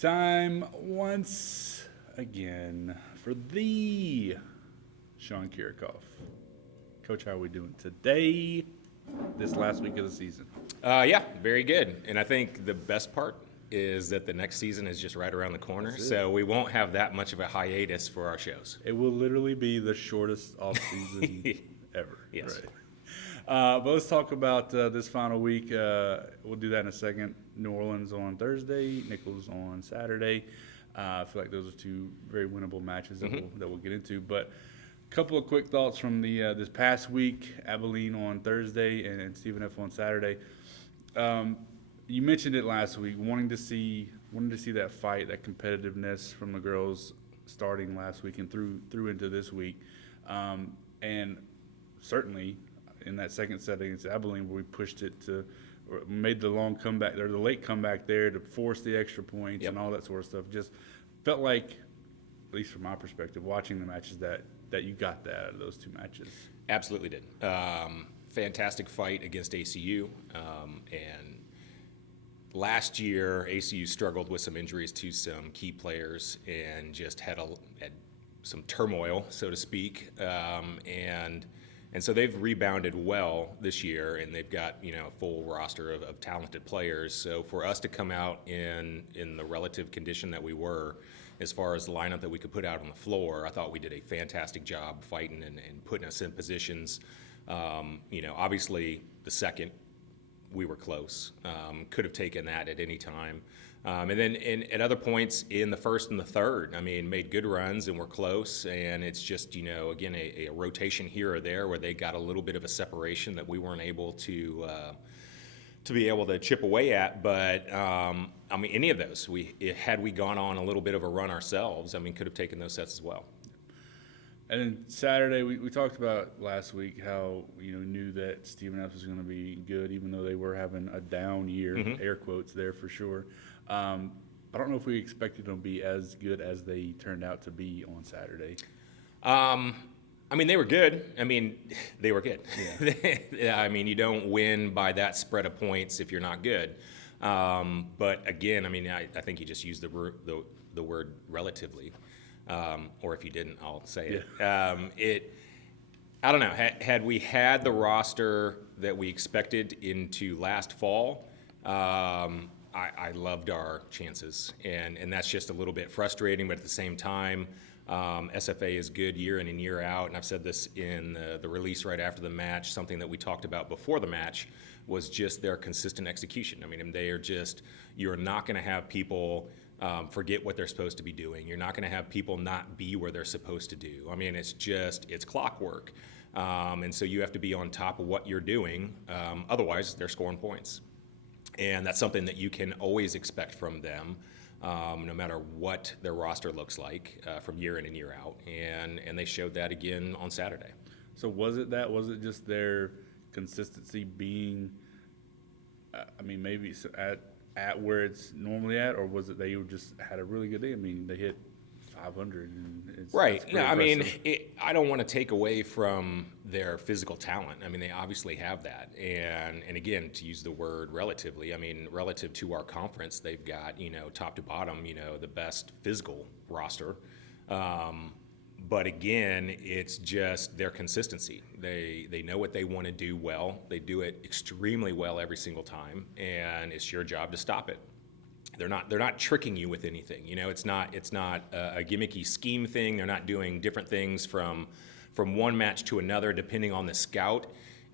Time once again for the Sean Kiracofe. Coach, how are we doing today? This last week of the season. Yeah, very good. And I think the best part is that the next season is just right around the corner, so we won't have that much of a hiatus for our shows. It will literally be the shortest off season ever. Yes. Right. But let's talk about this final week. We'll do that in a second. New Orleans on Thursday, Nichols on Saturday. I feel like those are two very winnable matches that we'll get into. But a couple of quick thoughts from the this past week: Abilene on Thursday and Stephen F on Saturday. You mentioned it last week, wanting to see that fight, that competitiveness from the girls starting last week and through into this week, and certainly in that second set against Abilene, where we pushed it to, or made the long comeback or the late comeback there to force the extra points and all that sort of stuff. Just felt like, at least from my perspective, watching the matches that you got that out of those two matches. Absolutely did. Fantastic fight against ACU. And last year, ACU struggled with some injuries to some key players and just had some turmoil, so to speak. And so they've rebounded well this year, and they've got a full roster of talented players. So for us to come out in the relative condition that we were, as far as the lineup that we could put out on the floor, I thought we did a fantastic job fighting and putting us in positions. Obviously the second, we were close. Could have taken that at any time. And then at other points in the first and the third, made good runs and were close. And it's just, again, a rotation here or there where they got a little bit of a separation that we weren't able to be able to chip away at. But, any of those, had we gone on a little bit of a run ourselves, could have taken those sets as well. And then Saturday, we talked about last week how knew that Stephen F was going to be good, even though they were having a down year, air quotes there for sure. I don't know if we expected them to be as good as they turned out to be on Saturday. They were good. They were good. Yeah. You don't win by that spread of points if you're not good. But again, I think you just used the word relatively. Or if you didn't, I'll say it. I don't know. Had we had the roster that we expected into last fall, I loved our chances, and that's just a little bit frustrating. But at the same time, SFA is good year in and year out, and I've said this in the release right after the match. Something that we talked about before the match was just their consistent execution. They are just, you're not going to have people forget what they're supposed to be doing. You're not going to have people not be where they're supposed to do. It's clockwork. And so you have to be on top of what you're doing. Otherwise, they're scoring points. And that's something that you can always expect from them, no matter what their roster looks like from year in and year out. And they showed that again on Saturday. So was it just their consistency being, maybe at where it's normally at, or was it they just had a really good day? They hit 500. And it's right. No, I don't want to take away from their physical talent. They obviously have that. And again, to use the word relatively, relative to our conference, they've got, top to bottom, the best physical roster. But again, it's just their consistency. They know what they want to do well. They do it extremely well every single time, and it's your job to stop it. They're not tricking you with anything. It's not a gimmicky scheme thing. They're not doing different things from one match to another depending on the scout.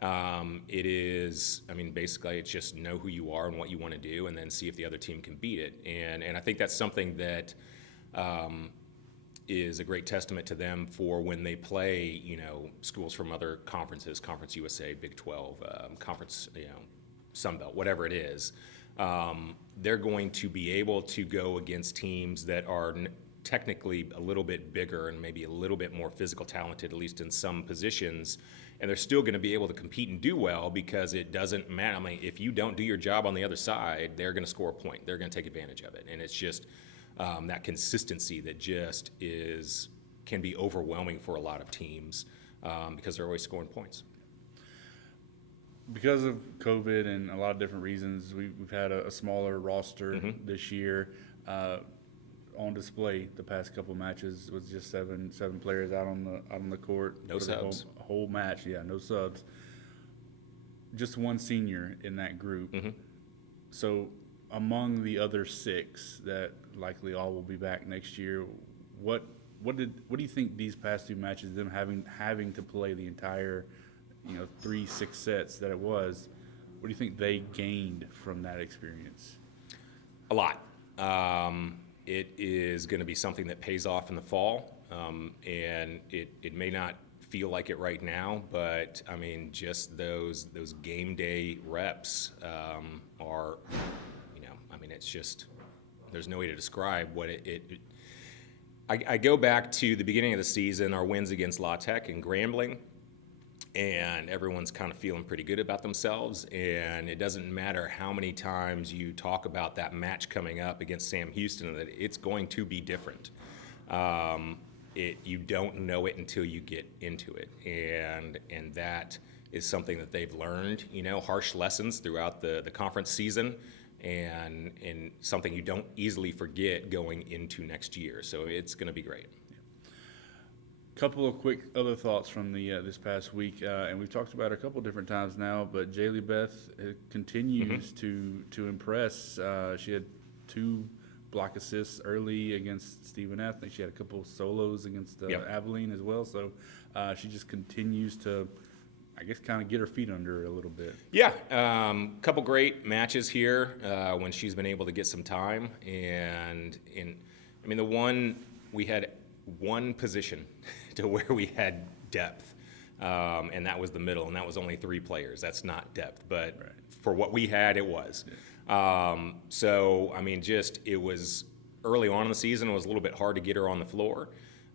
It is, basically it's just know who you are and what you want to do, and then see if the other team can beat it. And I think that's something that is a great testament to them for when they play, schools from other conferences, Conference USA, Big 12, Conference, Sun Belt, whatever it is. They're going to be able to go against teams that are technically a little bit bigger and maybe a little bit more physical talented, at least in some positions, and they're still going to be able to compete and do well because it doesn't matter. If you don't do your job on the other side, they're going to score a point. They're going to take advantage of it, and it's just that consistency that just can be overwhelming for a lot of teams because they're always scoring points. because of COVID and a lot of different reasons, we've had a smaller roster this year. On display the past couple matches was just seven players out on the court. No for the subs. whole match. Yeah, no subs. Just one senior in that group. So among the other 6 that likely all will be back next year, what do you think these past 2 matches, them having to play the entire 3-6 sets that it was, what do you think they gained from that experience? A lot. It is going to be something that pays off in the fall, and it may not feel like it right now, but I mean, just those game day reps are, I mean, it's just, there's no way to describe what I go back to the beginning of the season, our wins against La Tech and Grambling, and everyone's kind of feeling pretty good about themselves, and it doesn't matter how many times you talk about that match coming up against Sam Houston, that it's going to be different. You don't know it until you get into it, and that is something that they've learned, harsh lessons throughout the conference season, and something you don't easily forget going into next year. So it's going to be great. Couple of quick other thoughts from the this past week, and we've talked about it a couple different times now, but Jaylee Beth continues to impress. She had 2 block assists early against Stephen F. I think she had a couple of solos against Abilene as well. So she just continues to, I guess, kind of get her feet under her a little bit. Yeah, couple great matches here when she's been able to get some time. And I mean, we had one position to where we had depth, and that was the middle, and that was only 3 players. That's not depth, but for what we had, it was. So, I mean, it was early on in the season, it was a little bit hard to get her on the floor,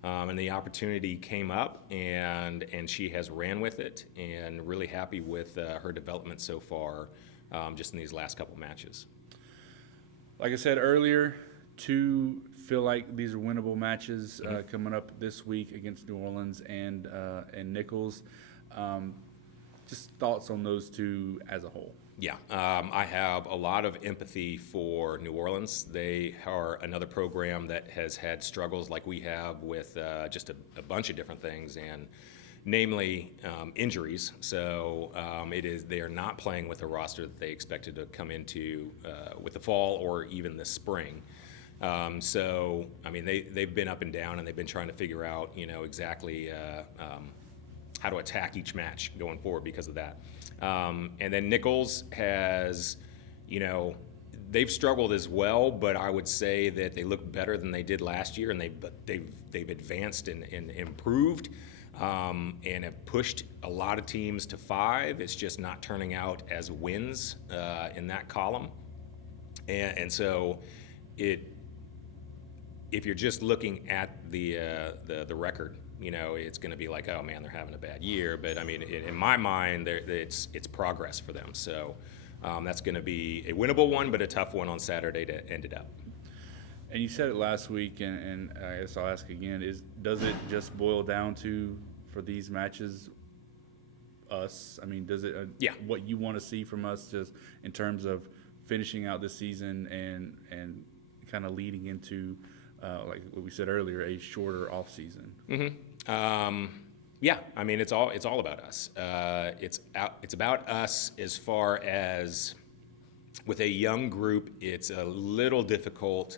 and the opportunity came up, and she has ran with it, and really happy with her development so far, just in these last couple matches. Like I said earlier, 2 feel like these are winnable matches coming up this week against New Orleans and Nichols. Just thoughts on those 2 as a whole. Yeah, I have a lot of empathy for New Orleans. They are another program that has had struggles like we have with just a bunch of different things, and namely injuries. So they are not playing with a roster that they expected to come into with the fall or even this spring. So, I mean, they've been up and down, and they've been trying to figure out, exactly how to attack each match going forward because of that. And then Nichols has, they've struggled as well, but I would say that they look better than they did last year, and they've advanced and improved, and have pushed a lot of teams to 5. It's just not turning out as wins in that column, and so if you're just looking at the record, it's going to be like, oh man, they're having a bad year. But I mean, in my mind, it's progress for them. So that's going to be a winnable one, but a tough one on Saturday to end it up. And you said it last week, and I guess I'll ask again: does it just boil down to, for these matches, us? I mean, does it? What you want to see from us, just in terms of finishing out this season and kind of leading into, like what we said earlier, a shorter off season. Yeah, I mean, it's all about us. It's about us as far as with a young group. It's a little difficult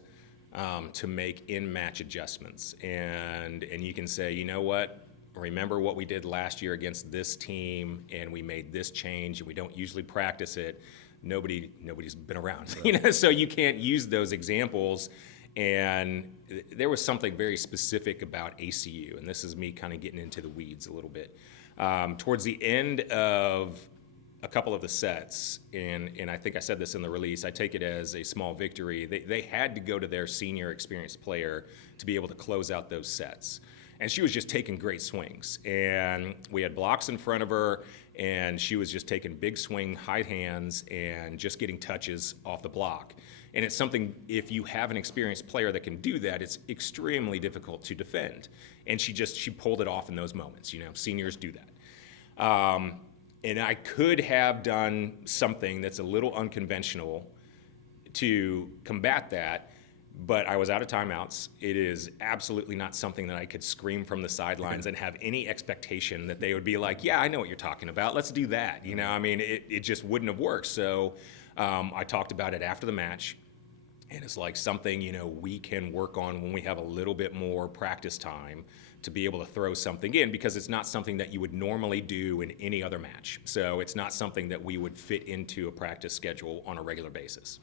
to make in-match adjustments, and you can say, you know what? Remember what we did last year against this team, and we made this change, and we don't usually practice it. Nobody's been around, so you can't use those examples. And there was something very specific about ACU, and this is me kind of getting into the weeds a little bit. Towards the end of a couple of the sets, and I think I said this in the release, I take it as a small victory. They had to go to their senior experienced player to be able to close out those sets. And she was just taking great swings. And we had blocks in front of her, and she was just taking big swing, high hands, and just getting touches off the block. And it's something, if you have an experienced player that can do that, it's extremely difficult to defend. And she pulled it off in those moments. Seniors do that. And I could have done something that's a little unconventional to combat that, but I was out of timeouts. It is absolutely not something that I could scream from the sidelines and have any expectation that they would be like, yeah, I know what you're talking about. Let's do that. You know, I mean, it just wouldn't have worked. So I talked about it after the match, and it's like something, you know, we can work on when we have a little bit more practice time to be able to throw something in, because it's not something that you would normally do in any other match. So it's not something that we would fit into a practice schedule on a regular basis.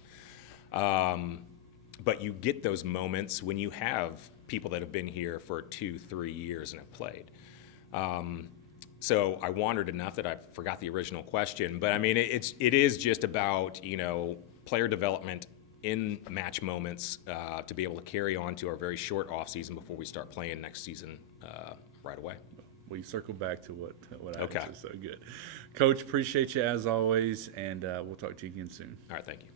But you get those moments when you have people that have been here for 2-3 years and have played. So I wandered enough that I forgot the original question. But I mean, it is just about, you know, player development in match moments to be able to carry on to our very short off season before we start playing next season right away. We circle back to what I Okay. asked. So good. Coach, appreciate you as always, and we'll talk to you again soon. All right, thank you.